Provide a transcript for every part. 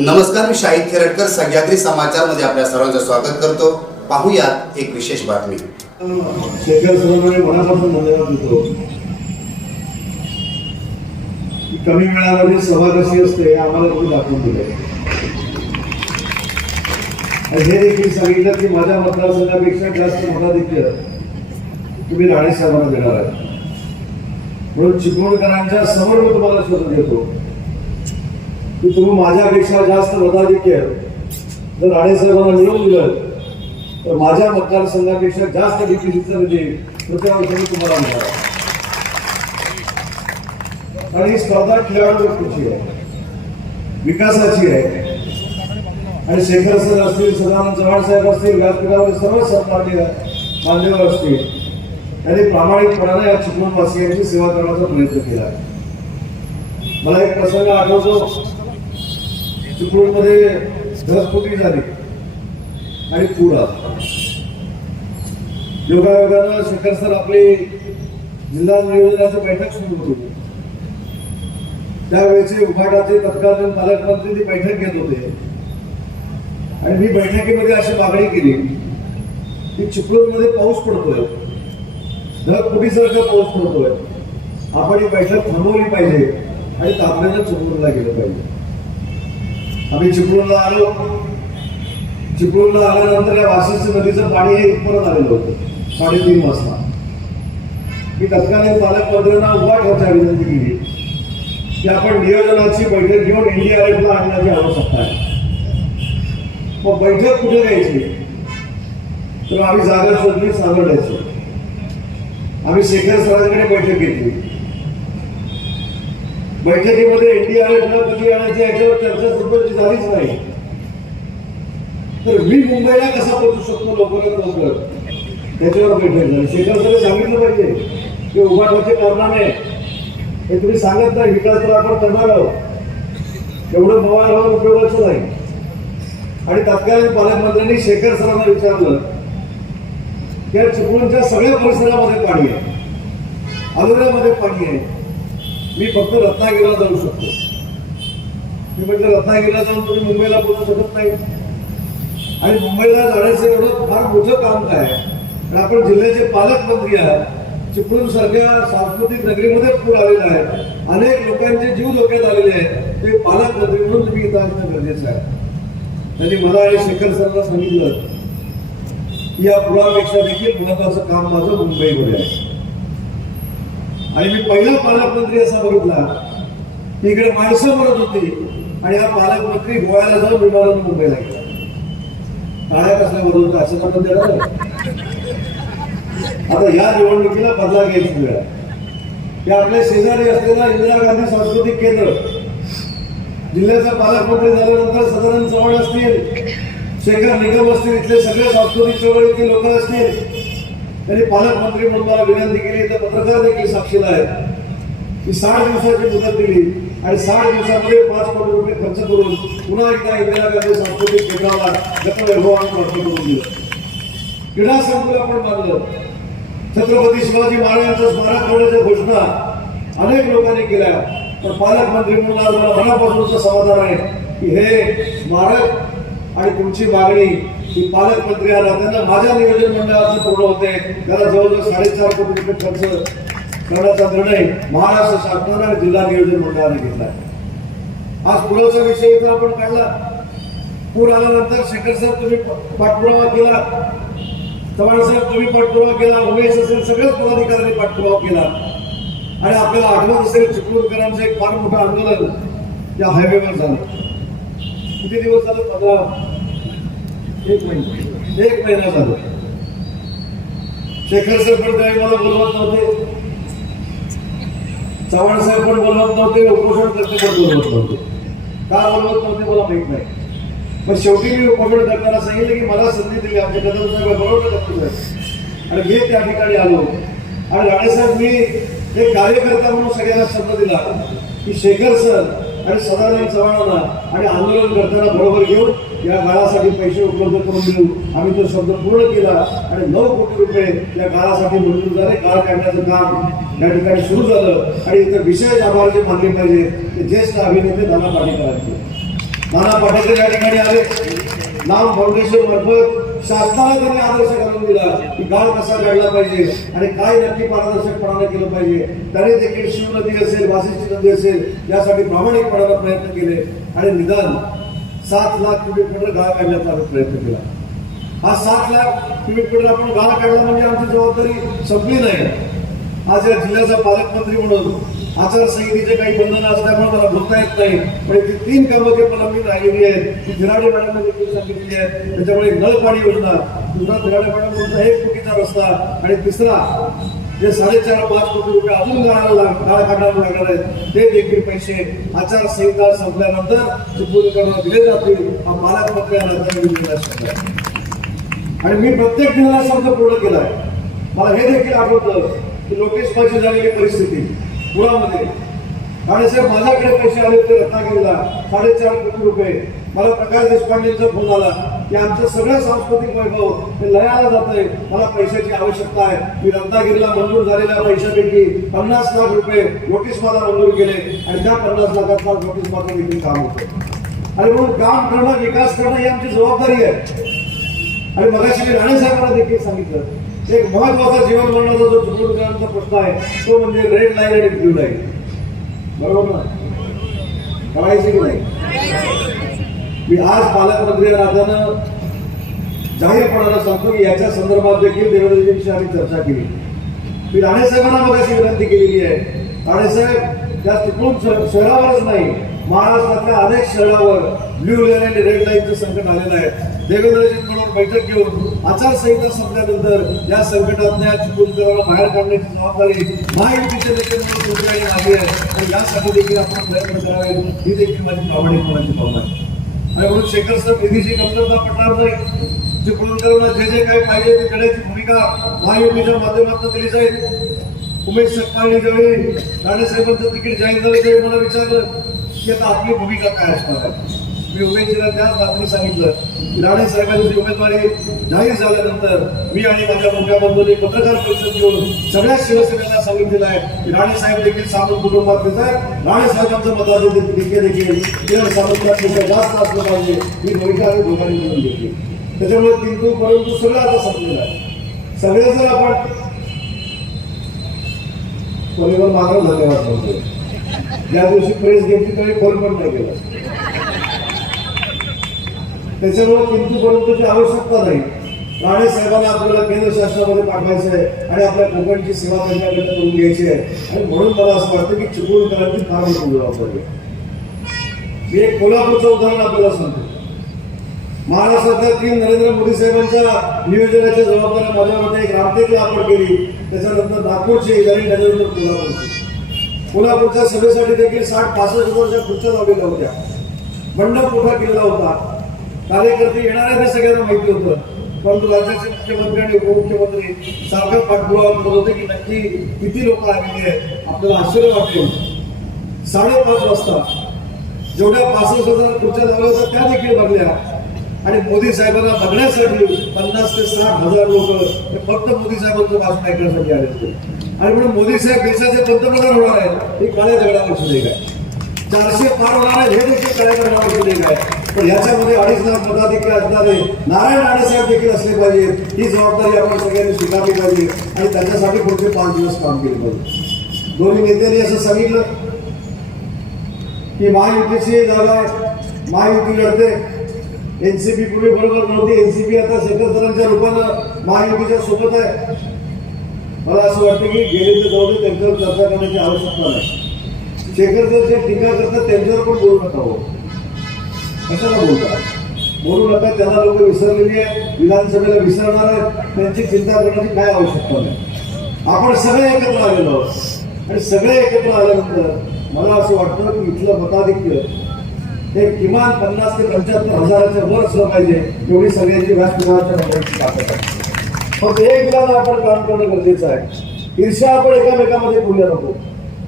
नमस्कार मी शाहिद खेरटकर सह्याद्री समाचारमध्ये आपल्या सर्वांचं स्वागत करतो. पाहूयात एक विशेष बातमी. मनापासून कमी वेळामध्ये सभा कशी असते हे आम्हाला तुम्ही दाखवून दिले हे देखील सांगितलं की माझ्या मतदारसंघापेक्षा जास्त मताधिक्य तुम्ही राणे साहेबांना देणार आहे. म्हणून चिपळूणकरांच्या समोर मी तुम्हाला शोधून देतो की तुम्ही माझ्यापेक्षा जास्त मताधिक्य जर राणे साहेबांना मिळवून दिलं तर माझ्या मतदारसंघापेक्षा जास्त डीपीसीचा निधी प्रत्येक वर्षी तुम्हाला मिळाला आणि ही स्पर्धा खेळाडू व्यक्तीची आहे. विकासाची आहे. आणि शेखर सर असतील सदानंद चव्हाण साहेब असतील व्यासपीठावर सर्व सन्मान्य मान्यवर असतील त्यांनी प्रामाणिकपणाने या चिपळूणवासियांची सेवा करण्याचा प्रयत्न केला. मला एक प्रसंग आठवतो. चिपळूणमध्ये घरस्फोटी झाली आणि पूर आला. योगायोगानं शेखर सर आपली जिल्हा नियोजनाची बैठक सुरू होती त्यावेळेचे उभाटाचे तत्कालीन पालकमंत्री ती बैठक घेत होते. आणि मी बैठकीमध्ये अशी मागणी केली की चिपळूणमध्ये पाऊस पडतोय. ढगफुटीसारखा पाऊस पडतोय. आपण ही बैठक थांबवली पाहिजे आणि तातडीनं चिपळूणला गेलं पाहिजे. आम्ही चिपळूणला आलो. चिपळूणला आल्यानंतर या वाशिष्ठी नदीचं पाणी हे इथपर्यंत आलेलं होतं. साडेतीन वाजता. मी तत्कालीन पालकमंत्र्यांना उभा ठेवण्याची विनंती केली. की आपण नियोजनाची बैठक घेऊन एनडीआरएफला आणण्याची आवश्यकता आहे. मग बैठक कुठे घ्यायची? तर आम्ही जागा शोधली सांगण्याची आम्ही शेखर सरांकडे बैठक घेतली. बैठकीमध्ये एनडीआरएफला कधी आणायचं याच्यावर चर्चा सुद्धा झालीच नाही. तर मी मुंबईला कसा पोहोचू शकतो लवकरात लवकर? त्याच्यावर बैठक झाली. शेखर सर सांगितलं पाहिजे. की उभाटाचे नाही हे तुम्ही सांगत नाही विकास तर आपण करणार आहोत. एवढं मवाळावर उपयोगाचं नाही. आणि तत्कालीन पालकमंत्र्यांनी शेखर सरांना विचारलं की या चिपळूणच्या सगळ्या परिसरामध्ये पाणी आहे. अलोऱ्यामध्ये पाणी आहे. मी फक्त रत्नागिरीला जाऊ शकतो. मी म्हटलं रत्नागिरीला जाऊन तुम्ही मुंबईला बोलू शकत नाही. आणि मुंबईला जाण्याचं एवढं फार मोठं काम काय आहे? आणि आपण जिल्ह्याचे पालकमंत्री आहात चिपळूण सारख्या सांस्कृतिक नगरीमध्ये पूर आलेला आहे. अनेक लोकांचे जीव धोक्यात आलेले आहेत. ते पालकमंत्री म्हणून तुम्ही इथं असणं गरजेचं आहे. त्यांनी मला आणि शेखर सरला सांगितलं की या पुरापेक्षा देखील महत्वाचं काम माझं मुंबईमध्ये आहे. आणि मी पहिला पालकमंत्री असा बघितला. की इकडे माणसं मरत होती. आणि हा पालकमंत्री गोव्याला जाऊन विमानानं मुंबईला गेला. टाळ्या कसल्या बदलत असं आपण देणार आता या निवडणुकीला बदला घ्यायची वेळ की आपल्या शेजारी असलेला इंदिरा गांधी सांस्कृतिक केंद्र. जिल्ह्याचा पालकमंत्री झाल्यानंतर सदानंद चव्हाण असतील. शेखर निगम असतील इथले सगळे सांस्कृतिक चळवळीतले लोक असतील. त्यांनी पालकमंत्री म्हणून मला विनंती केली. तर पत्रकार देखील साक्षीला आहेत. की साठ दिवसाची मुदत दिली आणि साठ दिवसामध्ये पाच कोटी रुपये खर्च करून पुन्हा एकदा इंदिरा गांधी सांस्कृतिक केंद्राला गतवैभवानं प्राप्त करून दिलं. क्रीडा संकुल आपण बांधलं. छत्रपती शिवाजी महाराजांचं स्मारक करण्याच्या घोषणा अनेक लोकांनी केल्या. पण पालकमंत्री म्हणून आज मला मनापासूनचं समाधान आहे की हे स्मारक आणि तुमची मागणी ही पालकमंत्री आला त्यांना माझ्या नियोजन मंडळाचं पूर्ण होते. त्याला जवळजवळ साडेचार कोटी रुपये खर्च करण्याचा निर्णय महाराष्ट्र शासनाने आणि जिल्हा नियोजन मंडळाने घेतला आज पुराचा विषय इथं आपण काढला पूर आल्यानंतर शेखर साहेब तुम्ही पाठपुरावा केला. चव्हाण साहेब तुम्ही पाठपुरावा केला. उमेश असेल सगळ्याच पदाधिकाऱ्यांनी पाठपुरावा केला. आणि आपल्याला आठवत असेल चिपळूणकरांचं एक फार मोठं आंदोलन या हायवेवर झालं. किती दिवस झाले? पंधरा एक महिना. एक महिना झाला. शेखर साहेब पण त्यावेळी मला बोलवत नव्हते. चव्हाण साहेब पण बोलवत नव्हते. उपोषण करते पण बोलवत नव्हते. का बोलवत नव्हते मला माहीत नाही. पण शेवटी मी उपोषण करताना सांगितलं की मला संधी दिली. आमच्या कदम साहेब बरोबर डॉक्टर साहेब. आणि मी त्या ठिकाणी आलो. आणि राणेसाहेब मी एक कार्यकर्ता म्हणून सगळ्यांना शब्द दिला की शेखर सर आणि सदानंद चव्हाणांना आणि आंदोलन करताना बरोबर घेऊन या गाळासाठी पैसे उपलब्ध करून देऊ. आम्ही तो शब्द पूर्ण केला आणि नऊ कोटी रुपये या गाळासाठी मंजूर झाले. गाळ काढण्याचं काम या ठिकाणी सुरू झालं. आणि इथं विशेष आभार जे मानले पाहिजे. ते ज्येष्ठ अभिनेते नाना पाटेकरांचे नाना पाटेकर या ठिकाणी आले. नाम फाउंडेशन मार्फत शासनाला त्यांनी आदर्श घालून दिला. की गाळ कसा काढला पाहिजे आणि काय नक्की पारदर्शकपणाने केलं पाहिजे. त्याने देखील शिव नदी असेल वासिष्ठी नदी असेल यासाठी प्रामाणिकपणाला प्रयत्न केले. आणि निदान सात लाख क्युबिक मीटर गाळ काढण्याचा आम्ही प्रयत्न केला. हा सात लाख क्युबिक मीटर आपण गाळ काढला म्हणजे आमची जबाबदारी संपली नाही. आज या जिल्ह्याचा पालकमंत्री म्हणून आचारसंहितेचे काही बंधनं असल्यामुळे मला बोलता येत नाही. पण ती तीन कामं जे प्रलंबित राहिलेली आहेत ती धिराडे मॅडमने देखील सांगितलेली आहे त्याच्यामुळे नळ पाणी योजना दुसरा धिराडे मॅडम एक कोटीचा रस्ता आणि तिसरा जे साडेचार पाच कोटी रुपये अजून गाळाला गाळ काढायला लागणार आहेत ते देखील पैसे आचारसंहिता संपल्यानंतर चिपळूणकरांना दिले जातील हा पालकमंत्र्यांना आणि मी प्रत्येक जिल्ह्याला शब्द पूर्ण केलाय. मला हे देखील आठवतं की लोकेश पाशी झालेली परिस्थिती पुण्यामध्ये साहेब माझ्याकडे पैसे आले होते रत्नागिरीला साडेचार कोटी रुपये. मला प्रकाश देशपांडेंचा फोन आला. की आमचं सगळं सांस्कृतिक वैभव हे लयाला जात आहे मला पैशाची आवश्यकता आहे. मी रत्नागिरीला मंजूर झालेल्या पैशापैकी पन्नास लाख रुपये नोटीस मला मंजूर केले आणि त्या पन्नास लाखाचा नोटीस माझं देखील काम होतं. आणि म्हणून काम करणं विकास करणं ही आमची जबाबदारी आहे. आणि मगाशी मी राणे साहेबांना देखील सांगितलं. एक महत्त्वाचा जीवन मरणाचा जो चिपळूणकरांचा प्रश्न आहे तो म्हणजे रेड लाईन आणि ब्ल्यू लाईन बरोबर ना? करायची की नाही? मी आज पालकमंत्री राजानं जाहीरपणाला सांगतो की याच्या संदर्भात देखील देवेंद्रजींशी आम्ही चर्चा केली. मी राणेसाहेबांना मग अशी विनंती केलेली आहे. राणेसाहेब त्या तिकडून शहरावरच नाही महाराष्ट्रातल्या अनेक शहरावर ब्ल्यू लाईन आणि रेड लाईनचं संकट आलेलं आहे. देवेंद्रजींकडून बैठक घेऊन आचारसंहिता संपल्यानंतर या संकटातल्या चिपळूणकरांना बाहेर काढण्याची जबाबदारी महायुतीचे नेते म्हणून आली आहे. आणि यासाठी देखील आपण प्रयत्न करावे. ही देखील माझी प्रामाणिकपणाची भावना आहे. त्यामुळे शेखर सर निधीची कमतरता पडणार नाही. चिपळूणकरांना जे जे काही पाहिजे ते करण्याची भूमिका महायुतीच्या माध्यमातून दिली जाईल. उमेश सपकाळने ज्यावेळी राणेसाहेबांचं तिकीट जाहीर झालं त्यावेळी मला विचारलं की आता आपली भूमिका काय असणार? आहे मी उमेशजीला त्याच रात्री सांगितलं. की राणेसाहेबांची उमेदवारी जाहीर झाल्यानंतर मी आणि माझ्या मुलगाबद्दल एक पत्रकार परिषद घेऊन सगळ्या शिवसेनेला सांगितलेलं आहे की राणेसाहेब देखील सावंत कुटुंबात येतात. राणे साहेबांचं मतदार देखील देखील किरण सावंतांपेक्षा जास्त असलं पाहिजे. ही भूमिका आम्ही दोघांनी मिळून घेतली. त्याच्यामुळे किंतु परंतु सगळं आता संपलेलं आहे सगळे जर आपण कोणीवर मागं धन्यवाद म्हणतो ज्या दिवशी प्रेस घेतली त्यावेळी फोन पण नाही केला त्याच्यामुळे किंतु परंतुची आवश्यकता नाही. राणे साहेबांना आपल्याला केंद्र शासनामध्ये पाठवायचं आहे आणि आपल्या कोकणची सेवा त्यांच्याकडे करून घ्यायची आहे. आणि म्हणून मला असं वाटतं की चिपळूणकरांची फार मोठी जबाबदारी मी एक कोल्हापूरचं उदाहरण आपल्याला सांगतो. महाराष्ट्रातल्या तीन नरेंद्र मोदी साहेबांच्या नियोजनाच्या जबाबदाऱ्या माझ्या मते एक रामटेकला आपण केली. त्याच्यानंतर नागपूरची आणि त्याच्यानंतर कोल्हापूरची. कोल्हापूरच्या सभेसाठी देखील साठ पासष्ट हजारच्या खुर्च्या लावलेल्या होत्या. मंडप मोठा केलेला होता. कार्यकर्ते येणार आहेत हे सगळ्यांना माहिती होतं. परंतु राज्याचे मुख्यमंत्री आणि उपमुख्यमंत्री सारखं पाठपुरावा करत होते की नक्की किती लोक आलेली आहेत आपल्याला आश्चर्य वाटेल साडेपाच वाजता जेवढ्या पासष्ट हजार खुर्च्या लावल्या होत्या त्या देखील भरल्या. आणि मोदी साहेबांना बघण्यासाठी पन्नास ते साठ हजार लोक हे फक्त मोदी साहेबांचं भाषण ऐकण्यासाठी आले होते. आणि म्हणून मोदी साहेब देशाचे पंतप्रधान होणार आहेत हे काळ्या दगडावरची सुद्धा आहे चारशे पार होणार हे देखील काळ्या केलेलं आहे पण ह्याच्यामध्ये अडीच लाख मताधिक्य असणारे नारायण राणे साहेब देखील असले पाहिजे. ही जबाबदारी आपण सगळ्यांनी स्वीकारली पाहिजे आणि त्याच्यासाठी पुढचे पाच दिवस काम केले पाहिजे. दोन्ही नेत्यांनी असं सांगितलं की महायुतीची जागा महायुती लढते. एनसीपी पूर्वी बरोबर नव्हती. एनसीपी आता शेखर रूपानं महायुतीच्या सोबत आहे. मला असं वाटतं की गेले तर जाऊ दे त्यांच्यावर चर्चा करण्याची आवश्यकता नाही. शेखर जर जे टीका करतात त्यांच्यावर पण बोलू नका हो. कशाला बोलता? बोलू नका त्यांना लोक विसरलेली आहे विधानसभेला विसरणार आहेत त्यांची चिंता करण्याची काय आवश्यकता नाही. आपण सगळे एकत्र आलेलो आहोत. आणि सगळे एकत्र आल्यानंतर मला असं वाटतं की इथलं मताधिक्य हे किमान पन्नास ते पंच्याहत्तर हजाराच्या वर असलं पाहिजे एवढी सगळ्यांची व्यासपीठाच्या मंडळाची ताकद आहे. फक्त एक विधान आपण काम करणं गरजेचं आहे. ईर्ष्या आपण एकामेकामध्ये बोलल्या नको.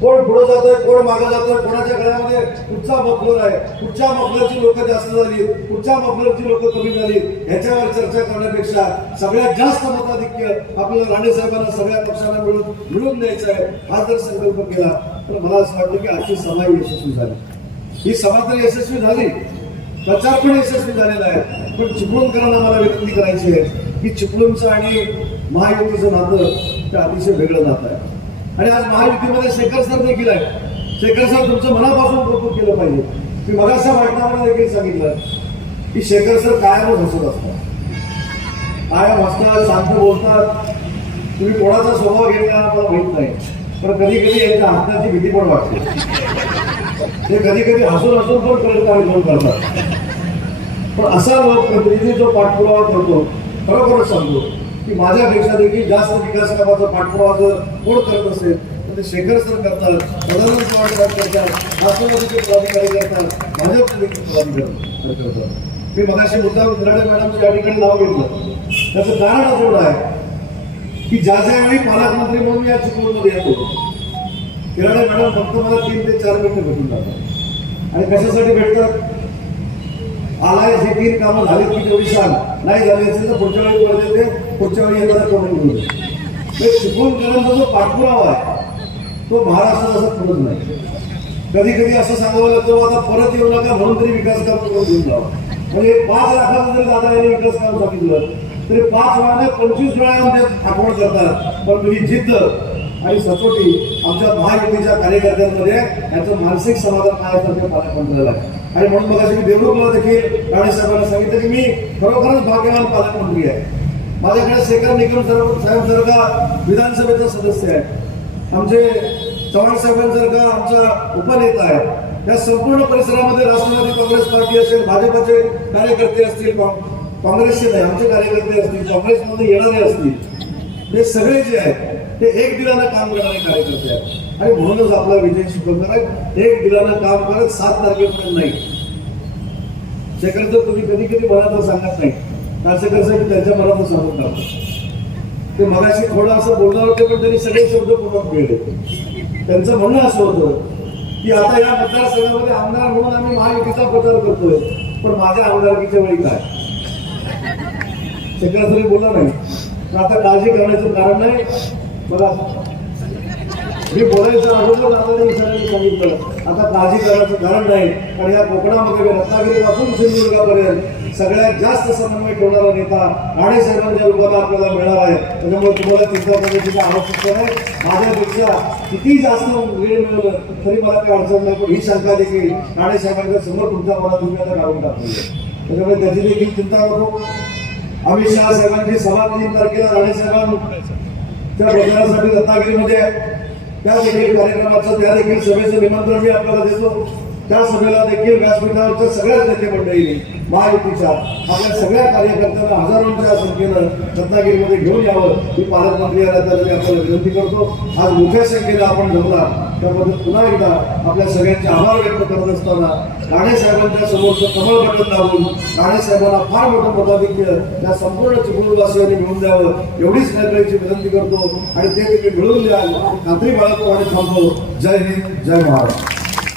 कोण पुढे जातोय कोण मागे जातोय कोणाच्या गळ्यामध्ये कुठचा मफलर आहे कुठच्या मफलरची लोक जास्त झाली कुठच्या मफलरची लोक कमी झाली ह्याच्यावर चर्चा करण्यापेक्षा सगळ्यात जास्त मताधिक्य आपल्याला राणे साहेबांना सगळ्या पक्षांना मिळून मिळून द्यायचं आहे हा जर संकल्प केला तर मला असं वाटतं की आजची सभा यशस्वी झाली. ही सभा तर यशस्वी झाली. प्रचार पण यशस्वी झालेला आहे. पण चिपळूणकरांना मला विनंती करायची आहे की चिपळूणचं आणि महायुतीचं नातं ते अतिशय वेगळं नातं आहे. आणि आज महायुतीमध्ये शेखर सर देखील आहे शेखर सर तुमचं मनापासून कौतुक केलं पाहिजे. मी मगाशा वाटणामध्ये देखील सांगितलं की शेखर सर कायमच हसत असतात. कायम हसतात शांत बोलतात. तुम्ही कोणाचा स्वभाव घेतला मला माहीत नाही. पण कधी कधी यांच्या हसण्याची भीती पण वाटते. ते कधी कधी हसून हसून पण करत कार्यक्रम करतात. पण असा लोकप्रतिनिधी जो पाठपुरावा करतो खरोखरच सांगतो की माझ्यापेक्षा देखील जास्त विकास कामाचा पाठपुरावा जर कोण करत असेल तर ते शेखर सर करतात सदानंद साहेब करतात राष्ट्रवादीचे पदाधिकारी करतात भाजपचे देखील पदाधिकारी करतात. मी मगाशी मुद्दा विद्राडे मॅडमचं या ठिकाणी नाव घेतलं. त्याचं कारण असं एवढं आहे की ज्या ज्यावेळी पालकमंत्री म्हणून या चिपळूणमध्ये येतो किराणे मॅडम फक्त मला तीन ते चार मिनिटं भेटून जातात. आणि कशासाठी भेटतात? आलाय हे तीन कामं झाली की तेवढी सांग. नाही झाली असेल तर पुढच्या वेळी परत येते पुढच्या वेळी येणारा करून घेऊन ते शिकवून करण्याचा जो पाठपुरावा आहे तो महाराष्ट्रात असं पुढत नाही. कधी कधी असं सांगावं लागतं आता परत येऊ नका म्हणून तरी विकास काम करून घेऊन जावं. म्हणजे पाच लाखाचं जरी दादा यांनी विकास काम सांगितलं तरी पाच वेळा पंचवीस वेळा आमच्या आठवण करतात पण तुम्ही जिद्द आणि सचोटी आमच्या महायुतीच्या कार्यकर्त्यांमध्ये याचं मानसिक समाधान काय माझ्यासारख्या पालकमंत्र्याला आहे. आणि म्हणून मग मी देवरूखला देखील राणे साहेबांना सांगितलं की मी खरोखरच भाग्यवान पालकमंत्री आहे. माझ्याकडे शेखर निकम सर साहेब जर का विधानसभेचा सदस्य आहे आमचे चव्हाण साहेबांसारखा आमचा उपनेता आहे. या संपूर्ण परिसरामध्ये राष्ट्रवादी काँग्रेस पार्टी असेल भाजपचे कार्यकर्ते असतील काँग्रेसचे नाही आमचे कार्यकर्ते असतील काँग्रेसमध्ये येणारे असतील. हे सगळे जे आहेत ते एक दिलानं काम करणारे कार्यकर्ते आहेत. आणि म्हणूनच आपला विजय शुभंकर आहे. एक दिलानं काम करत सात तारखेपर्यंत नाही. शेखर जर तुम्ही कधी कधी मनात सांगत नाही. कासेकर त्यांच्या मनातून सांगत नव्हतं. ते मगाशी थोडं असं बोलणार होते पण त्यांनी सगळे शब्द पूर्ण मिळले. त्यांचं म्हणणं असं होतं की आता या मतदारसंघामध्ये आमदार म्हणून आम्ही महायुतीचा प्रचार करतोय पण माझ्या आमदारकीच्या वेळी काय? शेखर तरी बोलला नाही. आता काळजी करण्याचं कारण नाही. बघा. मी बोलायचं अगोदर दादाने सगळ्यांनी सांगितलं. आता काळजी करण्याचं कारण नाही. कारण या कोकणामध्ये रत्नागिरीपासून सिंधुदुर्गापर्यंत सगळ्यात जास्त समन्वय ठेवणारा नेता राणे साहेबांच्या रूपात आपल्याला मिळणार आहे. त्याच्यामुळे तुम्हाला चिंता करण्याची आवश्यकता नाही माझ्यापेक्षा किती जास्त वेळ मिळवलं तरी मला काही अडचण नाही. पण ही शंका देखील राणे साहेबांच्या समोर तुमच्या मला तुम्ही आता काढून टाकली त्याच्यामुळे त्याची देखील चिंता नको. अमित शहा साहेबांची सभा तीन तारखेला राणे साहेबांच्या प्रचारासाठी रत्नागिरीमध्ये त्या देखील कार्यक्रमाचं त्या देखील सभेचं निमंत्रण मी आपल्याला देतो. त्या सभेला देखील व्यासपीठावरच्या सगळ्याच नेते मंडळींनी महायुतीच्या आपल्या सगळ्या कार्यकर्त्यांना हजारोंच्या संख्येनं रत्नागिरीमध्ये घेऊन यावं ही पालकमंत्री आपल्याला विनंती करतो. आज मोठ्या संख्येनं आपण जमला त्याबद्दल पुन्हा एकदा आपल्या सगळ्यांचे आभार व्यक्त करत असताना राणे साहेबांच्या समोरचं कमळ बटन दाबून राणे साहेबांना फार मोठं पदाधिक्य त्या संपूर्ण चिपळूणवासियांनी मिळून द्यावं एवढीच कळकळीची विनंती करतो. आणि ते देखील मिळून द्याल खात्री बाळगतो आणि थांबतो. जय हिंद जय महाराष्ट्र.